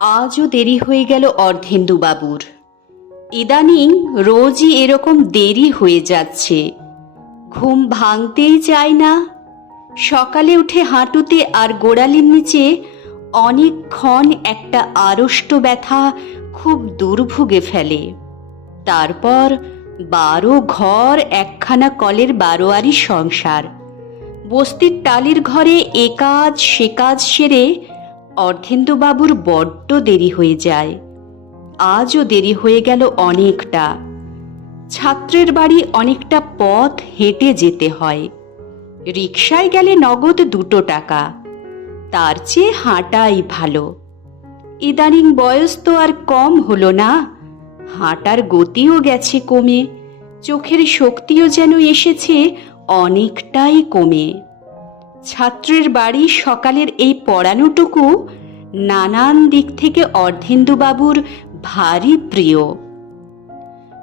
আজও দেরি হয়ে গেল অর্ধেন্দু বাবুর। ইদানিং রোজই এরকম দেরি হয়ে যাচ্ছে। ঘুম ভাঙতেই চায় না। সকালে উঠে হাঁটুতে আর গোড়ালির নিচে অনেকক্ষণ একটা আড়ষ্ট ব্যথা খুব দুর্ভোগে ফেলে। তারপর বারো ঘর, একখানা কলের বারোয়ারি সংসার। বস্তির টালির ঘরে এ কাজ, সে কাজ সেরে অর্ধেন্দুবাবুর বড্ড দেরি হয়ে যায়। আজও দেরি হয়ে গেল অনেকটা। ছাত্রের বাড়ি অনেকটা পথ হেঁটে যেতে হয়। রিকশায় গেলে নগদ দুটো টাকা। তার চেয়ে হাঁটাই ভালো। ইদানিং বয়স তো আর কম হলো না। হাঁটার গতিও গেছে কমে। চোখের শক্তিও যেন এসেছে অনেকটাই কমে। ছাত্রের বাড়ি সকালের এই পড়ানোটুকু নানান দিক থেকে অর্ধেন্দুবাবুর ভারী প্রিয়।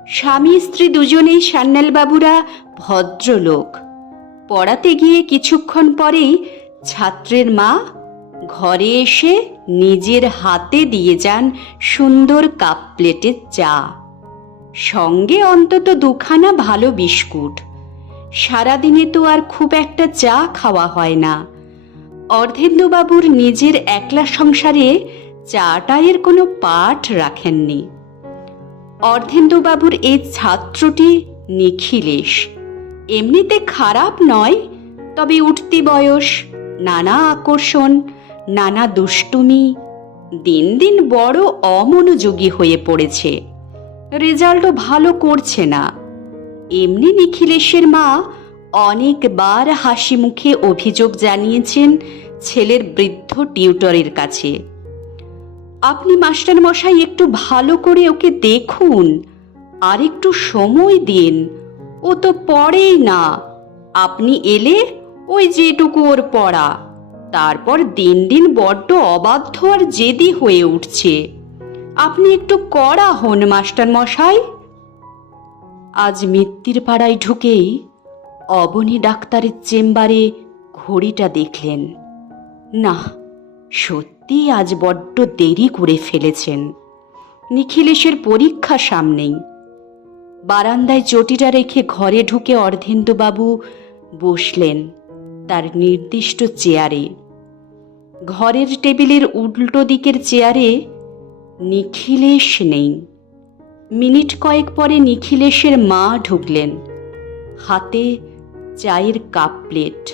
স্বামী স্ত্রী দুজনেই সান্যালবাবুরা ভদ্রলোক। পড়াতে গিয়ে কিছুক্ষণ পরেই ছাত্রের মা ঘরে এসে নিজের হাতে দিয়ে যান সুন্দর কাপ প্লেটের চা। সঙ্গে অন্তত দুখানা ভালো বিস্কুট। সারাদিনে তো আর খুব একটা চা খাওয়া হয় না। অর্ধেন্দুবাবুর নিজের একলা সংসারে চাটায়ের কোনো পাঠ রাখেননি। অর্ধেন্দুবাবুর এই ছাত্রটি নিখিলেশ। এমনিতে খারাপ নয়, তবে উঠতি বয়স, নানা আকর্ষণ, নানা দুষ্টুমি, দিন দিন বড় অমনোযোগী হয়ে পড়েছে। রেজাল্টও ভালো করছে না। এমনি নিখিলেশের মা অনেকবার হাসি মুখে অভিযোগ জানিয়েছেন ছেলের বৃদ্ধ টিউটরের কাছে। আপনি মাস্টার মশাই, একটু ভালো করে ওকে দেখুন, আর একটু সময় দিন। ও তো পড়েই না। আপনি এলে ওই যেটুকু ওর পড়া। তারপর দিন দিন বড্ড অবাধ্য আর জেদি হয়ে উঠছে। আপনি একটু কড়া হন, মাস্টার মশাই। আজ মিত্তির পাড়ায় ঢুকেই অবনী ডাক্তারের চেম্বারে ঘড়িটা দেখলেন। না সত্যি আজ বড্ড দেরি করে ফেলেছেন। নিখিলেশের পরীক্ষা সামনেই। বারান্দায় চটিটা রেখে ঘরে ঢুকে অর্ধেন্দুবাবু বসলেন তার নির্দিষ্ট চেয়ারে। ঘরের টেবিলের উল্টো দিকের চেয়ারে নিখিলেশ নেই। মিনিট কয়েক পরে নিখিলেশের মা ঢুকলেন। হাতে চায়ের কাপ প্লেট।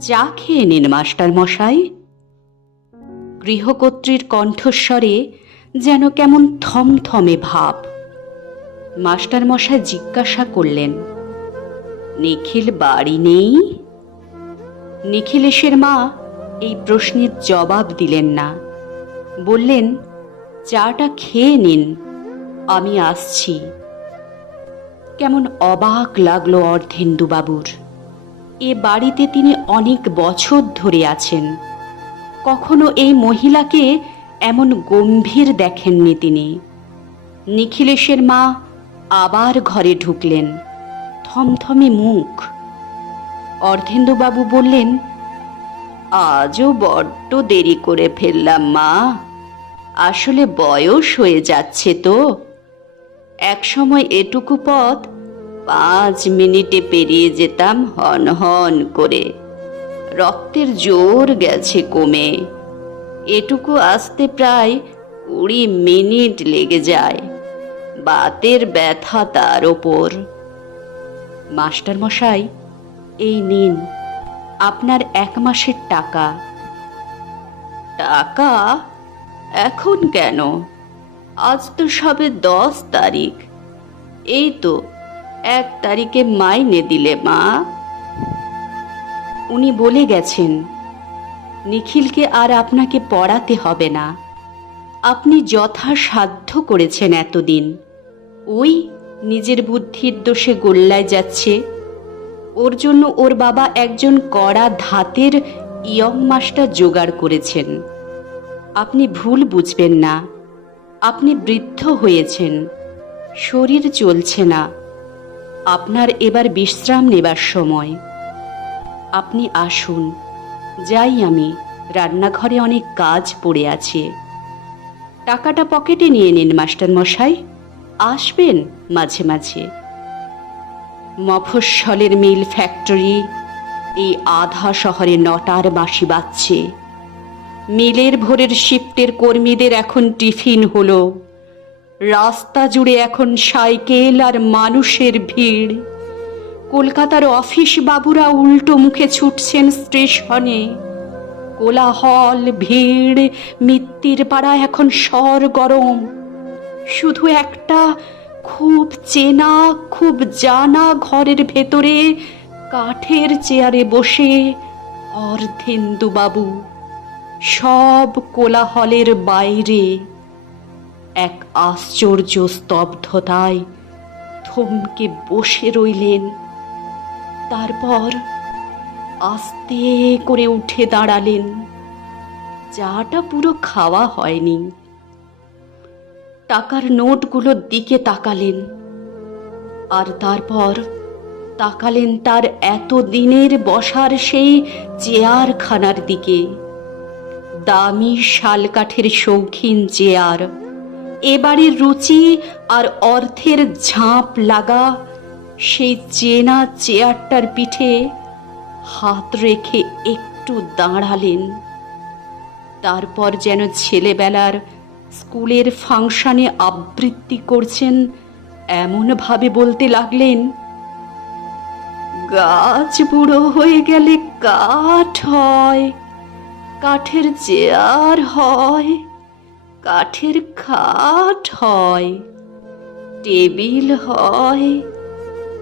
চা খেয়ে নিন, মাস্টার মশাই। গৃহকর্ত্রীর কণ্ঠস্বরে যেন কেমন থমথমে ভাব। মাস্টার মশাই জিজ্ঞাসা করলেন, নিখিল, বাড়ি নেই? নিখিলেশের মা এই প্রশ্নের জবাব দিলেন না। বললেন, চাটা খেয়ে নিন আমি আসছি। কেমন অবাক লাগল অর্ধেন্দুবাবুর এ বাড়িতে তিনি অনেক বছর ধরে আছেন। কখনো এই মহিলাকে এমন গম্ভীর দেখেননি তিনি। নিখিলেশের মা আবার ঘরে ঢুকলেন, থমথমে মুখ। অর্ধেন্দুবাবু বললেন, আজও বড্ড দেরি করে ফেললাম মা। আসলে বয়স হয়ে যাচ্ছে তো। এক সময় এটুকু পথ পাঁচ মিনিটে পেরিয়ে যেতাম হন হন করে। রক্তের জোর গেছে কমে। এটুকু আসতে প্রায় কুড়ি মিনিট লেগে যায় বাতের ব্যথা তার ওপর। মাস্টার মশাই, এই নিন, আপনার এক মাসের টাকা। টাকা? এখন কেন? আজ তো সবে দশ তারিখ। এই তো এক তারিখে মাইনে দিলে, মা। উনি বলে গেছেন, নিখিলকে আর আপনাকে পড়াতে হবে না। আপনি যথাসাধ্য করেছেন এতদিন। ওই নিজের বুদ্ধির দোষে গোল্লায় যাচ্ছে। ওর জন্য ওর বাবা একজন কড়া ধাতের ইয়ং মাস্টার জোগাড় করেছেন। আপনি ভুল বুঝবেন না। আপনি বৃদ্ধ হয়েছেন। শরীর চলছে না। আপনার এবার বিশ্রাম নেবার সময়। আপনি আসুন। যাই আমি। রান্নাঘরে অনেক কাজ পড়ে আছে। টাকাটা পকেটে নিয়ে নিন, মাস্টার মশাই। আসবেন মাঝে মাঝে। মফস্বলের মিল ফ্যাক্টরি, এই আধা শহরে নটার বাঁশি বাজছে। মিলের ভোরের শিফটের কর্মীদের এখন টিফিন হলো। রাস্তা জুড়ে এখন সাইকেল আর মানুষের ভিড়। কলকাতার অফিস বাবুরা উল্টো মুখে ছুটছেন স্টেশনে। কোলাহল, ভিড়, মিত্তির পাড়া এখন সর গরম। শুধু একটা, খুব চেনা, খুব জানা ঘরের ভেতরে কাঠের চেয়ারে বসে অর্ধেন্দুবাবু সব কোলাহলের বাইরে এক আশ্চর্য স্তব্ধতায় থমকে বসে রইলেন। তারপর আস্তে করে উঠে দাঁড়ালেন। চাটা পুরো খাওয়া হয়নি। টাকার নোটগুলোর দিকে তাকালেন। আর তারপর তাকালেন তার এত দিনের বসার সেই চেয়ারখানার দিকে। দামি শালকাঠের শৌখিন চেয়ার এবারের রুচি আর অর্থের ঝাঁপ লাগা, সেই চেনা চেয়ারটার পিঠে হাত রেখে একটু দাঁড়ালেন। তারপর যেন ছেলেবেলার স্কুলের ফাংশনে আবৃত্তি করছেন, এমনভাবে বলতে লাগলেন, গাছ বুড়ো হয়ে গেলে কাঠ হয় কাঠের চেয়ার হয়, কাঠের খাট হয়, টেবিল হয়।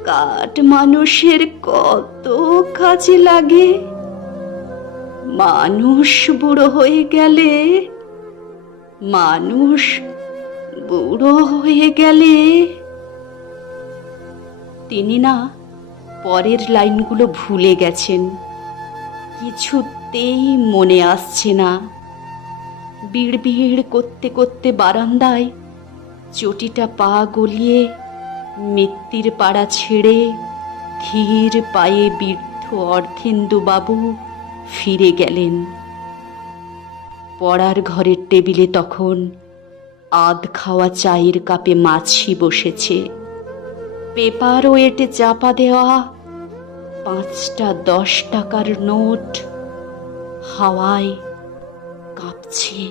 কাঠ মানুষের কত কাজে লাগে। মানুষ বুড়ো হয়ে গেলে, মানুষ বুড়ো হয়ে গেলে। তিনি না পরের লাইনগুলো ভুলে গেছেন। কিছুতেই মনে আসছে না। বিড় বিড় করতে করতে বারান্দায় চটিটা পা গলিয়ে মিত্তির পাড়া ছেড়ে ধীর পায়ে বৃদ্ধ অর্ধেন্দুবাবু ফিরে গেলেন। পড়ার ঘরের টেবিলে তখন আধ খাওয়া চায়ের কাপে মাছি বসেছে। পেপার ওয়েটে চাপা দেওয়া, পাঁচটা দশ টাকার নোট হাওয়ায় কাঁপছে।